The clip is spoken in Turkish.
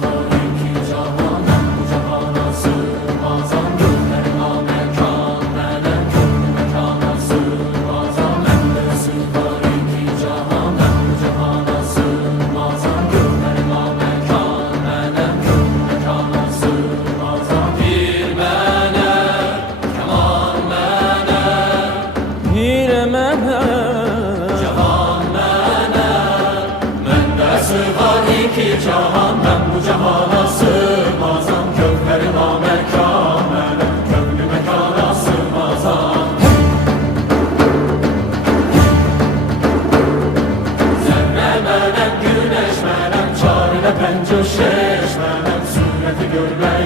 var iki cahanem bu cahana sığmazam. Gönlüme mekan melek gönlüme kana sığmazam. Mendesi var iki cahanem bu cahana sığmazam. Gönlüme mekan melek gönlüme kana sığmazam. Bir mene keman mene bir mene cahan mene. Mendesi var iki cahan ben bu cahana sığmazam. Gönlüme mekan melek gönlüme kana sığmazam. Zerre melek güneş melek çarine pencö şeş melek sureti görmeye